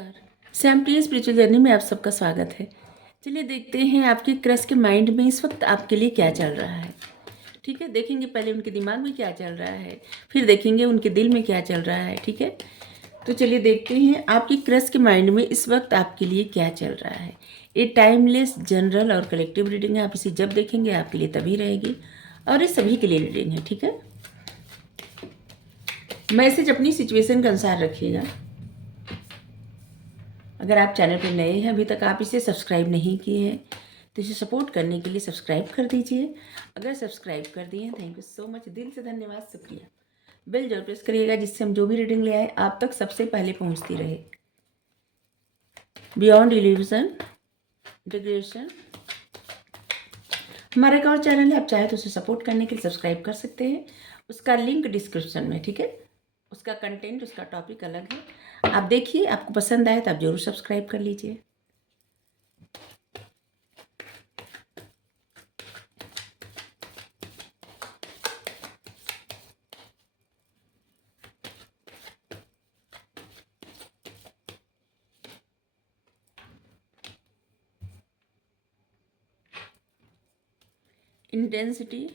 नमस्कार। श्याम प्रिय spiritual journey में आप सबका स्वागत है। चलिए देखते हैं आपके क्रश के माइंड में इस वक्त आपके लिए क्या चल रहा है। ठीक है, देखेंगे पहले उनके दिमाग में क्या चल रहा है, फिर देखेंगे उनके दिल में क्या चल रहा है। ठीक है, तो चलिए देखते हैं आपकी क्रश के माइंड में इस वक्त आपके लिए क्या चल रहा है। ये टाइमलेस जनरल और कलेक्टिव रीडिंग है। आप इसे जब देखेंगे आपके लिए तभी रहेगी और ये सभी के लिए रीडिंग है। ठीक है, मैसेज अपनी सिचुएशन के अनुसार रखिएगा। अगर आप चैनल पर नए हैं, अभी तक आप इसे सब्सक्राइब नहीं किए हैं, तो इसे सपोर्ट करने के लिए सब्सक्राइब कर दीजिए। अगर सब्सक्राइब कर दिए हैं, थैंक यू सो मच, दिल से धन्यवाद, शुक्रिया। बेल जरूर प्रेस करिएगा जिससे हम जो भी रीडिंग ले आए आप तक सबसे पहले पहुंचती रहे। बियॉन्ड इल्यूजन इंटीग्रेशन हमारा एक और चैनल है, आप चाहे तो उसे सपोर्ट करने के लिए सब्सक्राइब कर सकते हैं। उसका लिंक डिस्क्रिप्शन में। ठीक है, उसका कंटेंट, उसका टॉपिक अलग है। आप देखिए, आपको पसंद आए तो आप जरूर सब्सक्राइब कर लीजिए। इंटेंसिटी,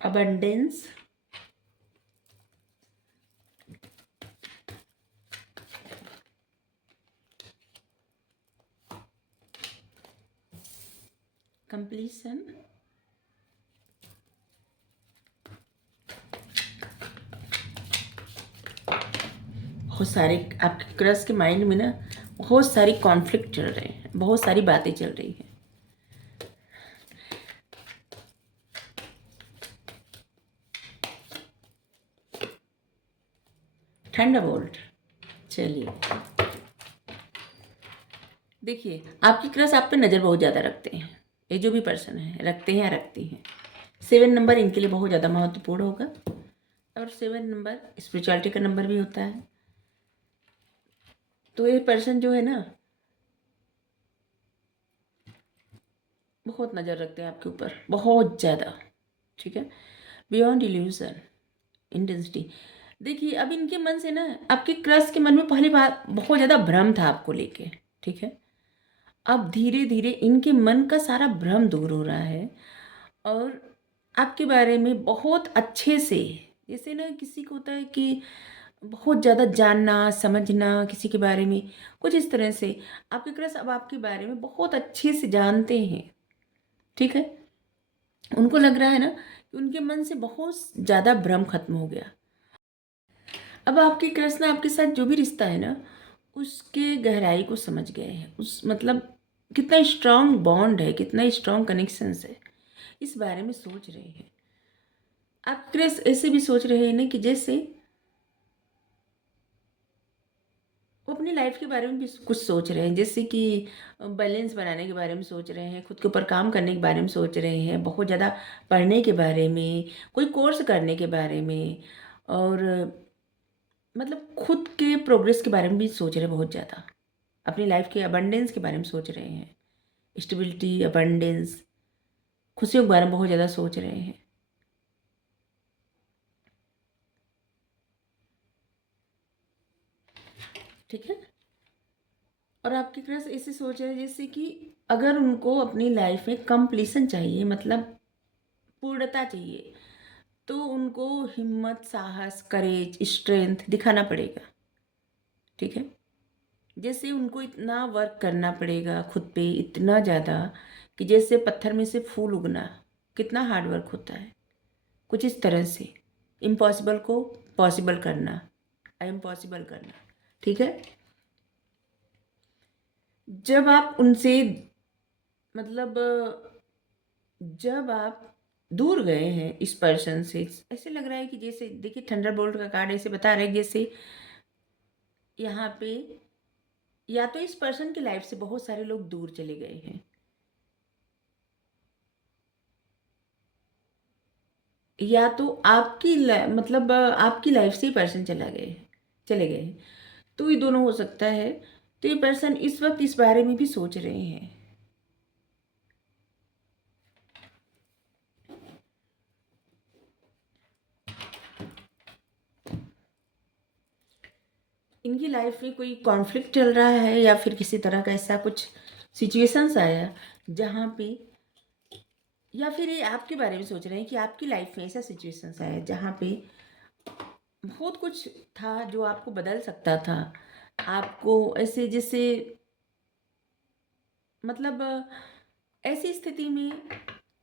abundance, completion, बहुत सारे आपके क्रश के माइंड में ना बहुत सारी कॉन्फ्लिक्ट चल रहे हैं, बहुत सारी बातें चल रही हैं। थंडरबोल्ट, चलिए देखिए, आपकी क्रश आप पे नज़र बहुत ज़्यादा रखते हैं। ये जो भी पर्सन है रखते हैं या रखती हैं। 7 नंबर इनके लिए बहुत ज़्यादा महत्वपूर्ण होगा और 7 नंबर स्पिरिचुअलिटी का नंबर भी होता है। तो ये पर्सन जो है ना बहुत नज़र रखते हैं आपके ऊपर, बहुत ज़्यादा। ठीक है, बियॉन्ड इल्यूजन इंटेंसिटी। देखिए, अब इनके मन से ना आपके क्रश के मन में पहली बार बहुत ज़्यादा भ्रम था आपको लेके। ठीक है, अब धीरे धीरे इनके मन का सारा भ्रम दूर हो रहा है और आपके बारे में बहुत अच्छे से, जैसे ना किसी को होता है कि बहुत ज़्यादा जानना समझना किसी के बारे में, कुछ इस तरह से आपके क्रश अब आपके बारे में बहुत अच्छे से जानते हैं। ठीक है, उनको लग रहा है ना कि उनके मन से बहुत ज़्यादा भ्रम खत्म हो गया। अब आपके क्रश ना आपके साथ जो भी रिश्ता है ना उसके गहराई को समझ गए हैं। उस मतलब कितना स्ट्रांग बॉन्ड है, कितना स्ट्रांग कनेक्शंस है, इस बारे में सोच रहे हैं। आप क्रश ऐसे भी सोच रहे हैं ना कि जैसे वो अपनी लाइफ के बारे में भी कुछ सोच रहे हैं, जैसे कि बैलेंस बनाने के बारे में सोच रहे हैं, खुद के ऊपर काम करने के बारे में सोच रहे हैं, बहुत ज़्यादा पढ़ने के बारे में, कोई कोर्स करने के बारे में, और मतलब खुद के प्रोग्रेस के बारे में भी सोच रहे हैं बहुत ज़्यादा। अपनी लाइफ के अबंडेंस के बारे में सोच रहे हैं, स्टेबिलिटी, अबंडेंस, खुशियों के बारे में बहुत ज़्यादा सोच रहे हैं। ठीक है, और आपकी क्रश ऐसे सोच रहे हैं जैसे कि अगर उनको अपनी लाइफ में कंप्लीशन चाहिए, मतलब पूर्णता चाहिए, तो उनको हिम्मत, साहस, करेज, स्ट्रेंथ दिखाना पड़ेगा। ठीक है, जैसे उनको इतना वर्क करना पड़ेगा खुद पे, इतना ज़्यादा कि जैसे पत्थर में से फूल उगना कितना हार्ड वर्क होता है, कुछ इस तरह से इम्पॉसिबल को पॉसिबल करना, इम्पॉसिबल करना। ठीक है, जब आप उनसे मतलब जब आप दूर गए हैं इस पर्सन से, ऐसे लग रहा है कि जैसे देखिए थंडरबोल्ट का कार्ड ऐसे बता रहे हैं जैसे यहाँ पे या तो इस पर्सन की लाइफ से बहुत सारे लोग दूर चले गए हैं, या तो आपकी मतलब आपकी लाइफ से ही पर्सन चले गए हैं। तो ये दोनों हो सकता है। तो ये पर्सन इस वक्त इस बारे में भी सोच रहे हैं। इनकी लाइफ में कोई कॉन्फ्लिक्ट चल रहा है या फिर किसी तरह का ऐसा कुछ सिचुएशंस आया जहाँ पे, या फिर ये आपके बारे में सोच रहे हैं कि आपकी लाइफ में ऐसा सिचुएशंस आया जहाँ पे बहुत कुछ था जो आपको बदल सकता था, आपको ऐसे जैसे मतलब ऐसी स्थिति में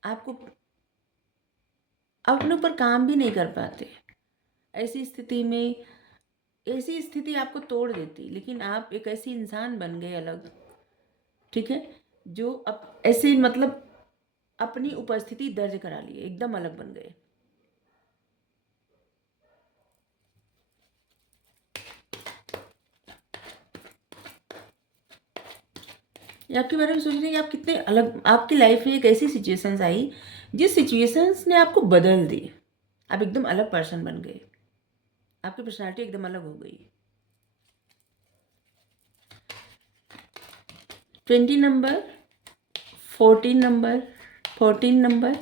आपको अपने ऊपर काम भी नहीं कर पाते। ऐसी स्थिति में ऐसी स्थिति आपको तोड़ देती, लेकिन आप एक ऐसी इंसान बन गए अलग, ठीक है, जो अब ऐसे मतलब अपनी उपस्थिति दर्ज करा लिए, एकदम अलग बन गए। ये आपके बारे में सोच रहे हैं कि आप कितने अलग, आपकी लाइफ में एक ऐसी सिचुएशंस आई जिस सिचुएशंस ने आपको बदल दी, आप एकदम अलग पर्सन बन गए, आपकी पर्सनालिटी एकदम अलग हो गई। 20 number, 14 number, 14 number,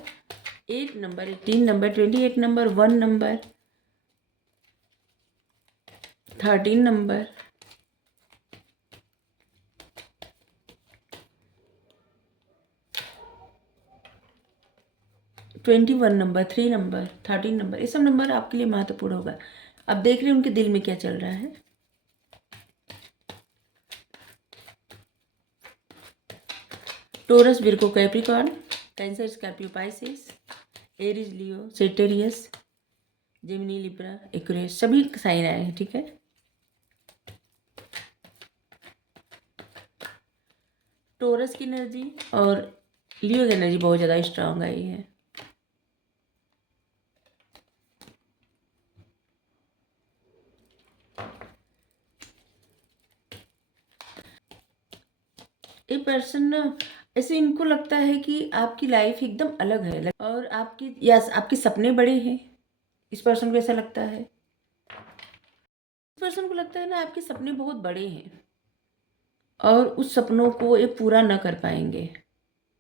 8 number, 18 number, 28 number, 1 number, 13 number, 21 number, 3 number, 13 number, ये सब नंबर आपके लिए महत्वपूर्ण होगा। अब देख रहे हैं उनके दिल में क्या चल रहा है। Taurus, Virgo, Capricorn, Cancer, Scorpio, Pisces, Aries, Leo, Sagittarius, Gemini, Libra, Aquarius, सभी साइन आए हैं, ठीक है। टोरस की एनर्जी और लियो की एनर्जी बहुत ज़्यादा स्ट्रांग आई है। ये पर्सन ना, ऐसे इनको लगता है कि आपकी लाइफ एकदम अलग है, और आपकी या आपके सपने बड़े हैं। इस पर्सन को ऐसा लगता है, इस पर्सन को लगता है ना आपके सपने बहुत बड़े हैं और उस सपनों को ये पूरा न कर पाएंगे,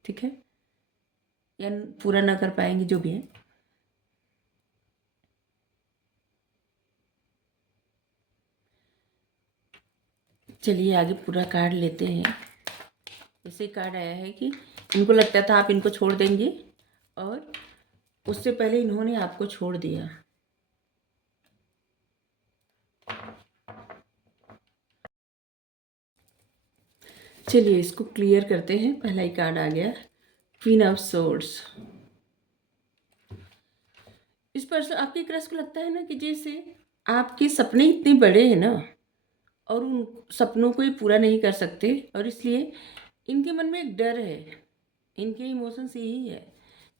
ठीक है, या पूरा न कर पाएंगे, जो भी है। चलिए आगे पूरा कार्ड लेते हैं। ऐसे कार्ड आया है कि इनको लगता था आप इनको छोड़ देंगे और उससे पहले इन्होंने आपको छोड़ दिया। चलिए इसको क्लियर करते हैं। पहला ही कार्ड आ गया, क्वीन ऑफ सोर्ड्स। इस पर्सन, आपके क्रश को लगता है ना कि जैसे आपके सपने इतने बड़े हैं ना और उन सपनों को ये पूरा नहीं कर सकते, और इसलिए इनके मन में एक डर है, इनके इमोशंस यही है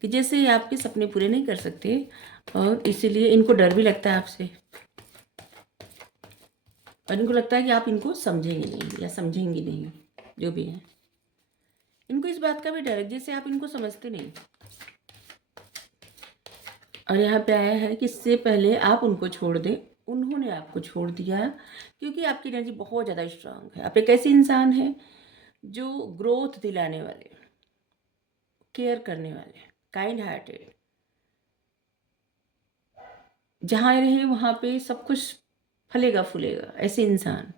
कि जैसे ये आपके सपने पूरे नहीं कर सकते और इसीलिए इनको डर भी लगता है आपसे, और इनको लगता है कि आप इनको समझेंगे नहीं या समझेंगी नहीं, जो भी है। इनको इस बात का भी डर है जैसे आप इनको समझते नहीं। और यहाँ पे आया है कि इससे पहले आप उनको छोड़ दें, उन्होंने आपको छोड़ दिया, क्योंकि आपकी एनर्जी बहुत ज़्यादा स्ट्रांग है। आप एक ऐसे इंसान हैं जो ग्रोथ दिलाने वाले, केयर करने वाले, काइंड हार्टेड, जहाँ रहे वहाँ पे सब कुछ फलेगा फूलेगा, ऐसे इंसान।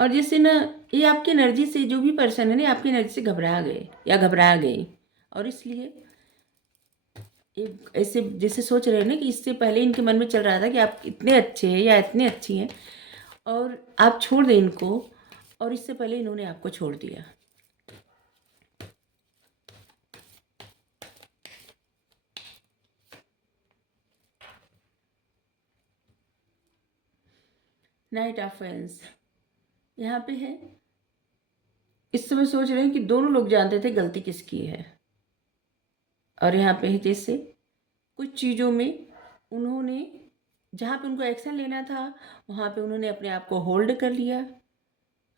और जैसे ना ये आपकी एनर्जी से, जो भी पर्सन है ना, आपकी एनर्जी से घबरा गए या घबरा गई, और इसलिए एक ऐसे जैसे सोच रहे हैं ना कि इससे पहले इनके मन में चल रहा था कि आप इतने अच्छे हैं या इतने अच्छी हैं और आप छोड़ दें इनको, और इससे पहले इन्होंने आपको छोड़ दिया। नाइट ऑफ वेंस यहाँ पे है। इस समय सोच रहे हैं कि दोनों लोग जानते थे गलती किसकी है, और यहाँ पे है जैसे कुछ चीज़ों में उन्होंने, जहाँ पे उनको एक्शन लेना था वहाँ पे उन्होंने अपने आप को होल्ड कर लिया,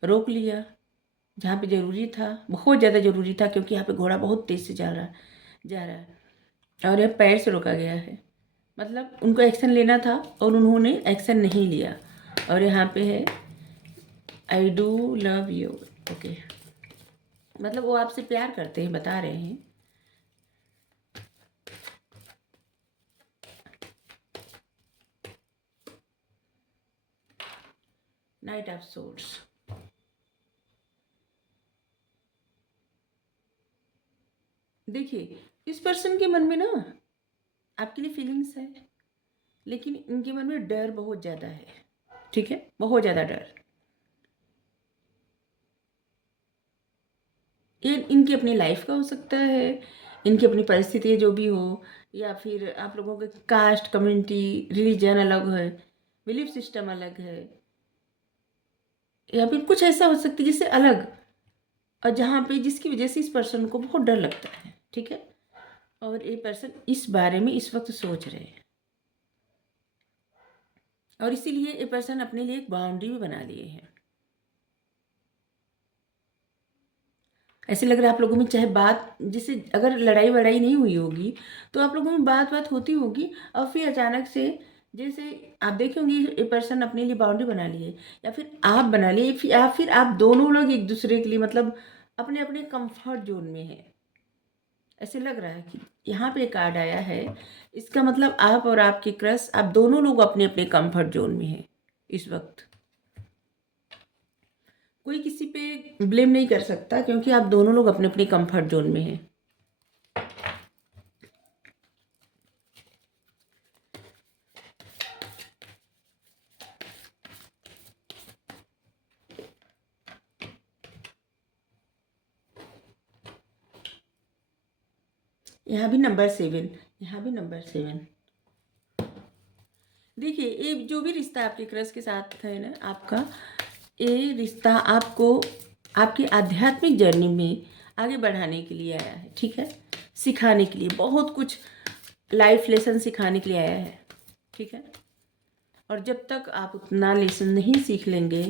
रोक लिया, जहाँ पे ज़रूरी था, बहुत ज़्यादा ज़रूरी था, क्योंकि यहाँ पे घोड़ा बहुत तेज़ से जा रहा है, और यह पैर से रोका गया है। मतलब उनको एक्शन लेना था और उन्होंने एक्शन नहीं लिया। और यहाँ पे है I do love you, okay, मतलब वो आपसे प्यार करते हैं, बता रहे हैं। Night of source. देखिए, इस पर्सन के मन में ना आपके लिए फीलिंग्स है, लेकिन इनके मन में डर बहुत ज़्यादा है। ठीक है, बहुत ज़्यादा डर। ये इनकी अपनी लाइफ का हो सकता है, इनकी अपनी परिस्थिति जो भी हो, या फिर आप लोगों के कास्ट, कम्युनिटी, रिलीजन अलग है, बिलीफ सिस्टम अलग है, या फिर कुछ ऐसा हो सकता है जिससे अलग, और जहाँ पे जिसकी वजह से इस पर्सन को बहुत डर लगता है। ठीक है, और ये पर्सन इस बारे में इस वक्त सोच रहे हैं, और इसीलिए ये पर्सन अपने लिए एक बाउंड्री भी बना लिए हैं। ऐसे लग रहा है आप लोगों में, चाहे बात जैसे अगर लड़ाई वड़ाई नहीं हुई होगी तो आप लोगों में बात बात होती होगी, और फिर अचानक से जैसे आप देखे होंगे ये पर्सन अपने लिए बाउंड्री बना लिए, या फिर आप बना लिए, या फिर आप दोनों लोग एक दूसरे के लिए मतलब अपने अपने कंफर्ट जोन में है। ऐसे लग रहा है कि यहाँ पे कार्ड आया है, इसका मतलब आप और आपके क्रश, आप दोनों लोग अपने अपने कंफर्ट जोन में हैं इस वक्त। कोई किसी पे ब्लेम नहीं कर सकता, क्योंकि आप दोनों लोग अपने अपने कंफर्ट जोन में हैं। यहाँ भी नंबर 7, यहाँ भी नंबर 7। देखिए, ये जो भी रिश्ता आपके क्रश के साथ है ना आपका, ये रिश्ता आपको आपकी आध्यात्मिक जर्नी में आगे बढ़ाने के लिए आया है। ठीक है, सिखाने के लिए, बहुत कुछ लाइफ लेसन सिखाने के लिए आया है। ठीक है, और जब तक आप उतना लेसन नहीं सीख लेंगे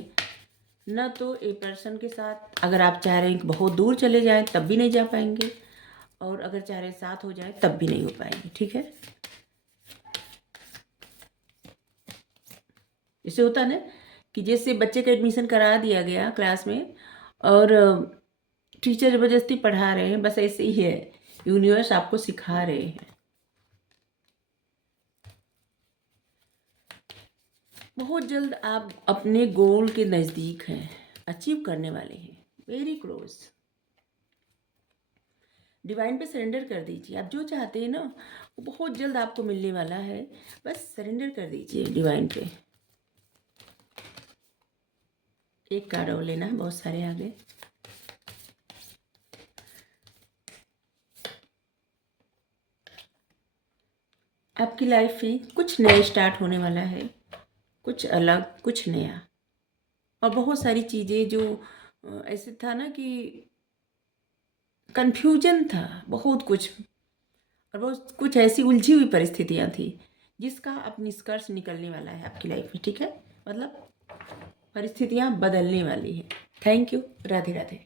ना, तो ए पर्सन के साथ अगर आप चाह रहे हैं कि बहुत दूर चले जाएं तब भी नहीं जा पाएंगे, और अगर चाह रहे साथ हो जाए तब भी नहीं हो पाएंगे। ठीक है, इससे होता है ना कि जैसे बच्चे का एडमिशन करा दिया गया क्लास में, और टीचर ज़बरदस्ती पढ़ा रहे हैं, बस ऐसे ही है, यूनिवर्स आपको सिखा रहे हैं। बहुत जल्द आप अपने गोल के नज़दीक हैं, अचीव करने वाले हैं, वेरी क्लोज। डिवाइन पे सरेंडर कर दीजिए, आप जो चाहते हैं ना वो बहुत जल्द आपको मिलने वाला है, बस सरेंडर कर दीजिए डिवाइन पे। एक कार्ड और लेना है, बहुत सारे आगे। आपकी लाइफ में कुछ नया स्टार्ट होने वाला है, कुछ अलग, कुछ नया, और बहुत सारी चीज़ें जो ऐसे था ना कि कन्फ्यूजन था, बहुत कुछ, और बहुत कुछ ऐसी उलझी हुई परिस्थितियाँ थी जिसका अब निष्कर्ष निकलने वाला है आपकी लाइफ में। ठीक है, मतलब परिस्थितियाँ बदलने वाली है। Thank you, Radhe Radhe.